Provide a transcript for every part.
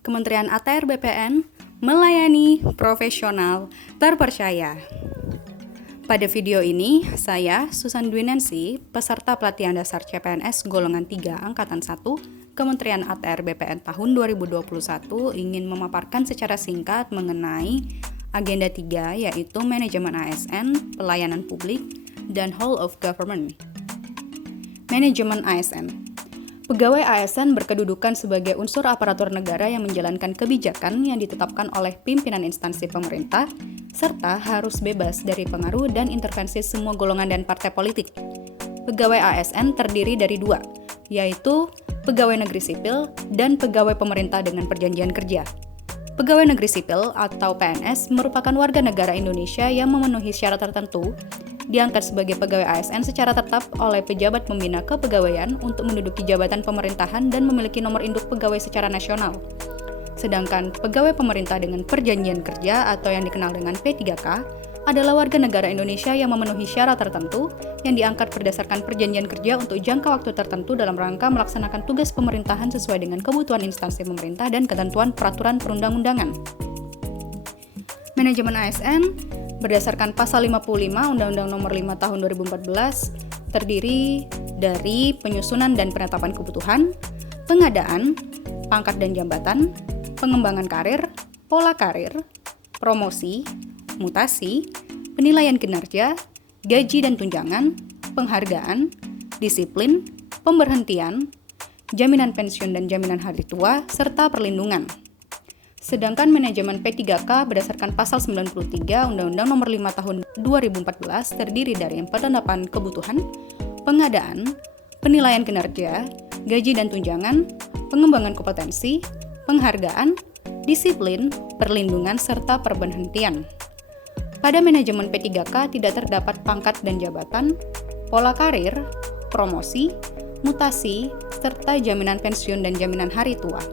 Kementerian ATR BPN melayani profesional terpercaya. Pada video ini, saya, Susan Dwi Nancy, peserta pelatihan dasar CPNS golongan 3 Angkatan 1, Kementerian ATR BPN tahun 2021 ingin memaparkan secara singkat mengenai agenda 3, yaitu manajemen ASN, pelayanan publik, dan whole of government. Manajemen ASN. Pegawai ASN berkedudukan sebagai unsur aparatur negara yang menjalankan kebijakan yang ditetapkan oleh pimpinan instansi pemerintah, serta harus bebas dari pengaruh dan intervensi semua golongan dan partai politik. Pegawai ASN terdiri dari dua, yaitu pegawai negeri sipil dan pegawai pemerintah dengan perjanjian kerja. Pegawai negeri sipil atau PNS merupakan warga negara Indonesia yang memenuhi syarat tertentu, diangkat sebagai pegawai ASN secara tetap oleh pejabat pembina kepegawaian untuk menduduki jabatan pemerintahan dan memiliki nomor induk pegawai secara nasional. Sedangkan pegawai pemerintah dengan perjanjian kerja atau yang dikenal dengan P3K adalah warga negara Indonesia yang memenuhi syarat tertentu yang diangkat berdasarkan perjanjian kerja untuk jangka waktu tertentu dalam rangka melaksanakan tugas pemerintahan sesuai dengan kebutuhan instansi pemerintah dan ketentuan peraturan perundang-undangan. Manajemen ASN berdasarkan pasal 55 Undang-Undang Nomor 5 Tahun 2014 terdiri dari penyusunan dan penetapan kebutuhan, pengadaan, pangkat dan jabatan, pengembangan karir, pola karir, promosi, mutasi, penilaian kinerja, gaji dan tunjangan, penghargaan, disiplin, pemberhentian, jaminan pensiun dan jaminan hari tua, serta perlindungan. Sedangkan manajemen P3K berdasarkan pasal 93 Undang-Undang Nomor 5 Tahun 2014 terdiri dari penetapan kebutuhan, pengadaan, penilaian kinerja, gaji dan tunjangan, pengembangan kompetensi, penghargaan, disiplin, perlindungan, serta perberhentian. Pada manajemen P3K tidak terdapat pangkat dan jabatan, pola karir, promosi, mutasi, serta jaminan pensiun dan jaminan hari tua.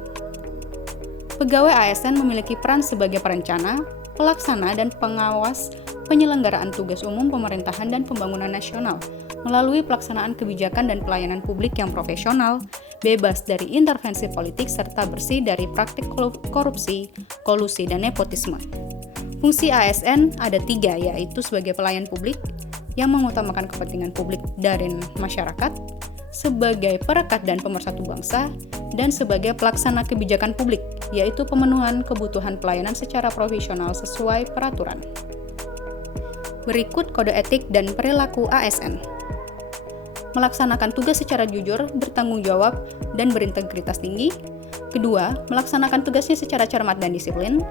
Pegawai ASN memiliki peran sebagai perencana, pelaksana, dan pengawas penyelenggaraan tugas umum pemerintahan dan pembangunan nasional melalui pelaksanaan kebijakan dan pelayanan publik yang profesional, bebas dari intervensi politik, serta bersih dari praktik korupsi, kolusi, dan nepotisme. Fungsi ASN ada 3, yaitu sebagai pelayan publik yang mengutamakan kepentingan publik dari masyarakat, sebagai perekat dan pemersatu bangsa, dan sebagai pelaksana kebijakan publik, yaitu pemenuhan kebutuhan pelayanan secara profesional sesuai peraturan. Berikut kode etik dan perilaku ASN. Melaksanakan tugas secara jujur, bertanggung jawab, dan berintegritas tinggi. Kedua, melaksanakan tugasnya secara cermat dan disiplin.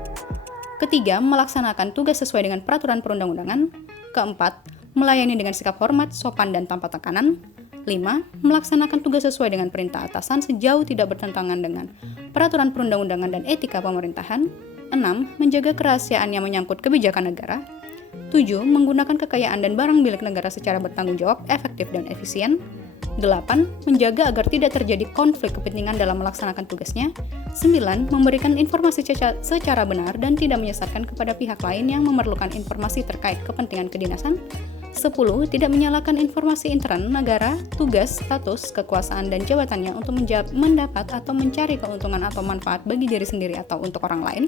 Ketiga, melaksanakan tugas sesuai dengan peraturan perundang-undangan. Keempat, melayani dengan sikap hormat, sopan, dan tanpa tekanan. 5. Melaksanakan tugas sesuai dengan perintah atasan sejauh tidak bertentangan dengan peraturan perundang-undangan dan etika pemerintahan. 6. Menjaga kerahasiaan yang menyangkut kebijakan negara. 7. Menggunakan kekayaan dan barang milik negara secara bertanggung jawab, efektif, dan efisien. 8. Menjaga agar tidak terjadi konflik kepentingan dalam melaksanakan tugasnya. 9. Memberikan informasi secara benar dan tidak menyesatkan kepada pihak lain yang memerlukan informasi terkait kepentingan kedinasan. 10. Tidak menyalahkan informasi intern negara, tugas, status, kekuasaan, dan jabatannya untuk mendapat atau mencari keuntungan atau manfaat bagi diri sendiri atau untuk orang lain.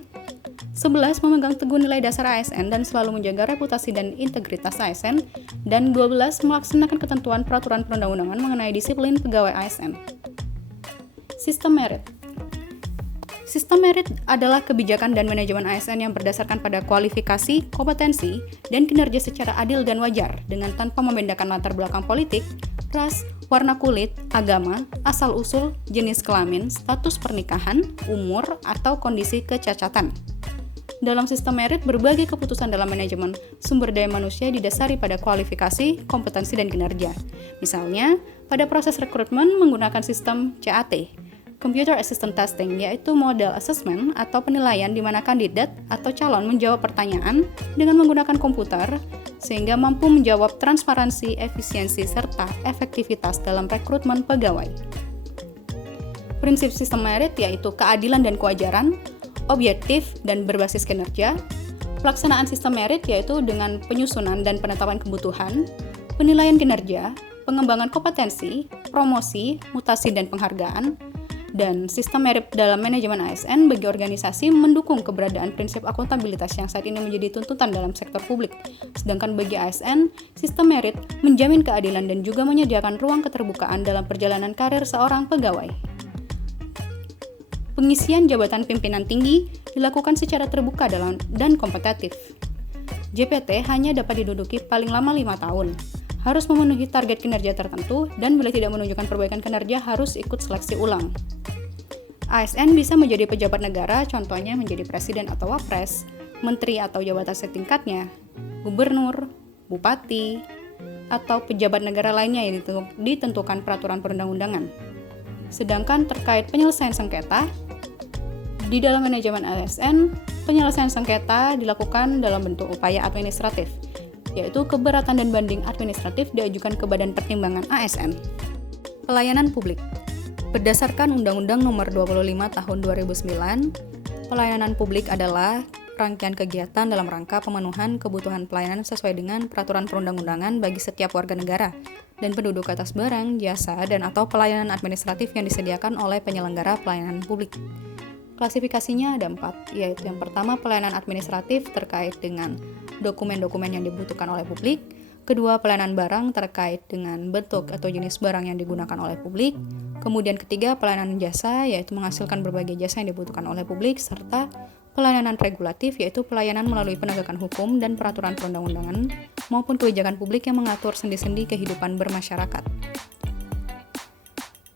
11. Memegang teguh nilai dasar ASN dan selalu menjaga reputasi dan integritas ASN. Dan 12. Melaksanakan ketentuan peraturan perundang-undangan mengenai disiplin pegawai ASN. Sistem merit. Sistem merit adalah kebijakan dan manajemen ASN yang berdasarkan pada kualifikasi, kompetensi, dan kinerja secara adil dan wajar dengan tanpa membedakan latar belakang politik, ras, warna kulit, agama, asal-usul, jenis kelamin, status pernikahan, umur, atau kondisi kecacatan. Dalam sistem merit, berbagai keputusan dalam manajemen sumber daya manusia didasari pada kualifikasi, kompetensi, dan kinerja. Misalnya, pada proses rekrutmen menggunakan sistem CAT, Computer Assistant Testing, yaitu model assessment atau penilaian di mana kandidat atau calon menjawab pertanyaan dengan menggunakan komputer sehingga mampu menjawab transparansi, efisiensi, serta efektivitas dalam rekrutmen pegawai. Prinsip sistem merit yaitu keadilan dan kewajaran, objektif dan berbasis kinerja. Pelaksanaan sistem merit yaitu dengan penyusunan dan penetapan kebutuhan, penilaian kinerja, pengembangan kompetensi, promosi, mutasi dan penghargaan, Dan sistem merit dalam manajemen ASN bagi organisasi mendukung keberadaan prinsip akuntabilitas yang saat ini menjadi tuntutan dalam sektor publik. Sedangkan bagi ASN, sistem merit menjamin keadilan dan juga menyediakan ruang keterbukaan dalam perjalanan karir seorang pegawai. Pengisian jabatan pimpinan tinggi dilakukan secara terbuka dan kompetitif. JPT hanya dapat diduduki paling lama 5 tahun, harus memenuhi target kinerja tertentu, dan bila tidak menunjukkan perbaikan kinerja harus ikut seleksi ulang. ASN bisa menjadi pejabat negara, contohnya menjadi presiden atau wapres, menteri atau jabatan setingkatnya, gubernur, bupati, atau pejabat negara lainnya yang ditentukan peraturan perundang-undangan. Sedangkan terkait penyelesaian sengketa, di dalam manajemen ASN, penyelesaian sengketa dilakukan dalam bentuk upaya administratif, yaitu keberatan dan banding administratif diajukan ke Badan Pertimbangan ASN. Pelayanan publik. Berdasarkan Undang-Undang Nomor 25 Tahun 2009, pelayanan publik adalah rangkaian kegiatan dalam rangka pemenuhan kebutuhan pelayanan sesuai dengan peraturan perundang-undangan bagi setiap warga negara dan penduduk atas barang, jasa, dan atau pelayanan administratif yang disediakan oleh penyelenggara pelayanan publik. Klasifikasinya ada 4, yaitu yang pertama pelayanan administratif terkait dengan dokumen-dokumen yang dibutuhkan oleh publik, kedua pelayanan barang terkait dengan bentuk atau jenis barang yang digunakan oleh publik, kemudian ketiga pelayanan jasa yaitu menghasilkan berbagai jasa yang dibutuhkan oleh publik, serta pelayanan regulatif yaitu pelayanan melalui penegakan hukum dan peraturan perundang-undangan maupun kebijakan publik yang mengatur sendi-sendi kehidupan bermasyarakat.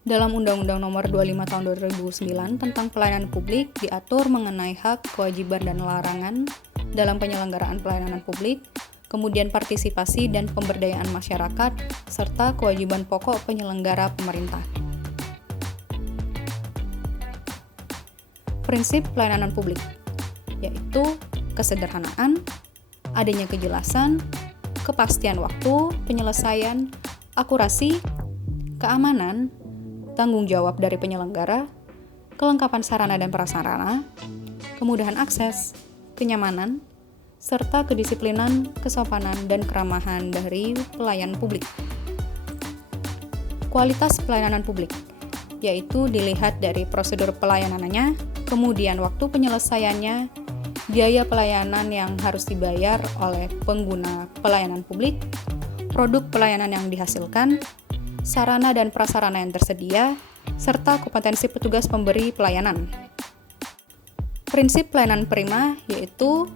Dalam Undang-Undang Nomor 25 Tahun 2009 tentang pelayanan publik diatur mengenai hak, kewajiban, dan larangan dalam penyelenggaraan pelayanan publik, kemudian partisipasi dan pemberdayaan masyarakat, serta kewajiban pokok penyelenggara pemerintah. Prinsip pelayanan publik, yaitu kesederhanaan, adanya kejelasan, kepastian waktu, penyelesaian, akurasi, keamanan, tanggung jawab dari penyelenggara, kelengkapan sarana dan prasarana, kemudahan akses, kenyamanan, serta kedisiplinan, kesopanan, dan keramahan dari pelayan publik. Kualitas pelayanan publik, yaitu dilihat dari prosedur pelayanannya, kemudian waktu penyelesaiannya, biaya pelayanan yang harus dibayar oleh pengguna pelayanan publik, produk pelayanan yang dihasilkan, sarana dan prasarana yang tersedia, serta kompetensi petugas pemberi pelayanan. Prinsip pelayanan prima yaitu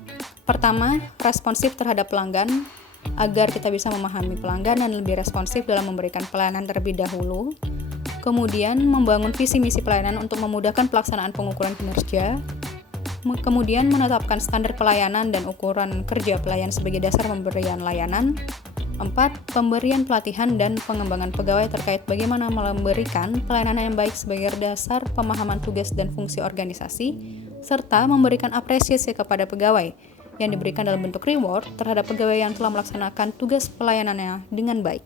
pertama, responsif terhadap pelanggan agar kita bisa memahami pelanggan dan lebih responsif dalam memberikan pelayanan terlebih dahulu. Kemudian, membangun visi misi pelayanan untuk memudahkan pelaksanaan pengukuran kinerja. Kemudian, menetapkan standar pelayanan dan ukuran kerja pelayan sebagai dasar pemberian layanan. 4. Pemberian pelatihan dan pengembangan pegawai terkait bagaimana memberikan pelayanan yang baik sebagai dasar pemahaman tugas dan fungsi organisasi, serta memberikan apresiasi kepada pegawai yang diberikan dalam bentuk reward terhadap pegawai yang telah melaksanakan tugas pelayanannya dengan baik.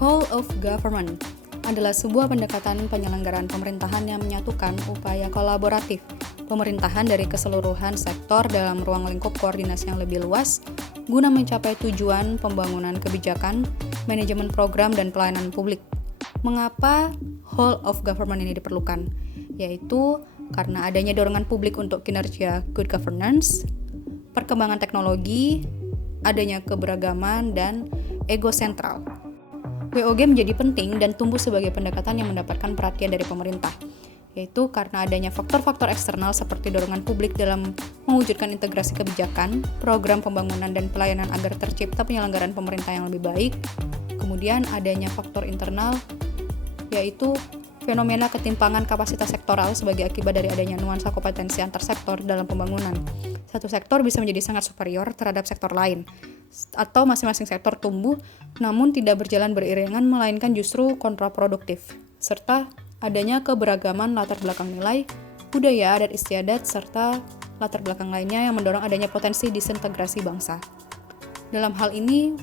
Whole of Government adalah sebuah pendekatan penyelenggaraan pemerintahan yang menyatukan upaya kolaboratif pemerintahan dari keseluruhan sektor dalam ruang lingkup koordinasi yang lebih luas guna mencapai tujuan pembangunan kebijakan, manajemen program, dan pelayanan publik. Mengapa whole of government ini diperlukan? Yaitu karena adanya dorongan publik untuk kinerja good governance, perkembangan teknologi, adanya keberagaman, dan ego sentral. WOG menjadi penting dan tumbuh sebagai pendekatan yang mendapatkan perhatian dari pemerintah, yaitu karena adanya faktor-faktor eksternal seperti dorongan publik dalam mewujudkan integrasi kebijakan, program pembangunan dan pelayanan agar tercipta penyelenggaraan pemerintah yang lebih baik. Kemudian adanya faktor internal, yaitu fenomena ketimpangan kapasitas sektoral sebagai akibat dari adanya nuansa kompetensi antar sektor dalam pembangunan. Satu sektor bisa menjadi sangat superior terhadap sektor lain, atau masing-masing sektor tumbuh namun tidak berjalan beriringan melainkan justru kontraproduktif, serta adanya keberagaman latar belakang nilai, budaya, adat istiadat, serta latar belakang lainnya yang mendorong adanya potensi disintegrasi bangsa. Dalam hal ini,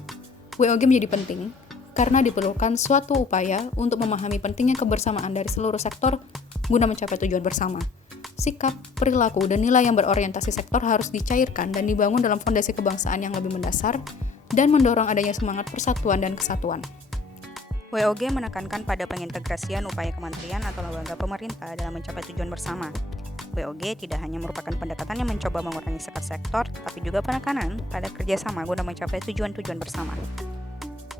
WOG menjadi penting karena diperlukan suatu upaya untuk memahami pentingnya kebersamaan dari seluruh sektor guna mencapai tujuan bersama. Sikap, perilaku, dan nilai yang berorientasi sektor harus dicairkan dan dibangun dalam fondasi kebangsaan yang lebih mendasar dan mendorong adanya semangat persatuan dan kesatuan. WOG menekankan pada pengintegrasian upaya kementerian atau lembaga pemerintah dalam mencapai tujuan bersama. WOG tidak hanya merupakan pendekatan yang mencoba mengurangi sekat sektor, tapi juga penekanan pada kerjasama guna mencapai tujuan-tujuan bersama.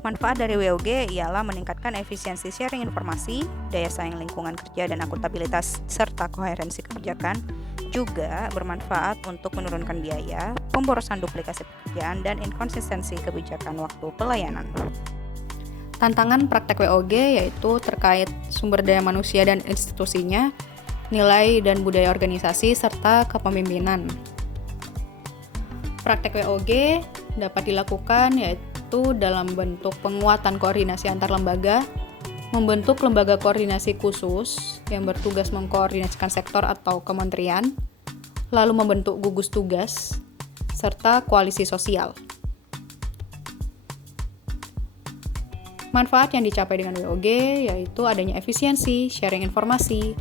Manfaat dari WOG ialah meningkatkan efisiensi sharing informasi, daya saing lingkungan kerja dan akuntabilitas, serta koherensi kebijakan, juga bermanfaat untuk menurunkan biaya, pemborosan duplikasi pekerjaan, dan inkonsistensi kebijakan waktu pelayanan. Tantangan praktek WOG yaitu terkait sumber daya manusia dan institusinya, nilai dan budaya organisasi, serta kepemimpinan. Praktek WOG dapat dilakukan yaitu dalam bentuk penguatan koordinasi antar lembaga, membentuk lembaga koordinasi khusus yang bertugas mengkoordinasikan sektor atau kementerian, lalu membentuk gugus tugas, serta koalisi sosial. Manfaat yang dicapai dengan WOG yaitu adanya efisiensi, sharing informasi,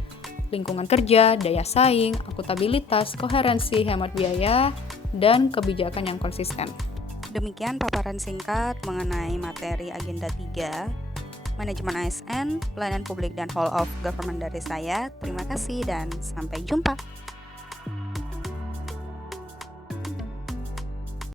lingkungan kerja, daya saing, akuntabilitas, koherensi, hemat biaya, dan kebijakan yang konsisten. Demikian paparan singkat mengenai materi agenda 3, Manajemen ASN, Pelayanan Publik dan Whole of Government dari saya. Terima kasih dan sampai jumpa.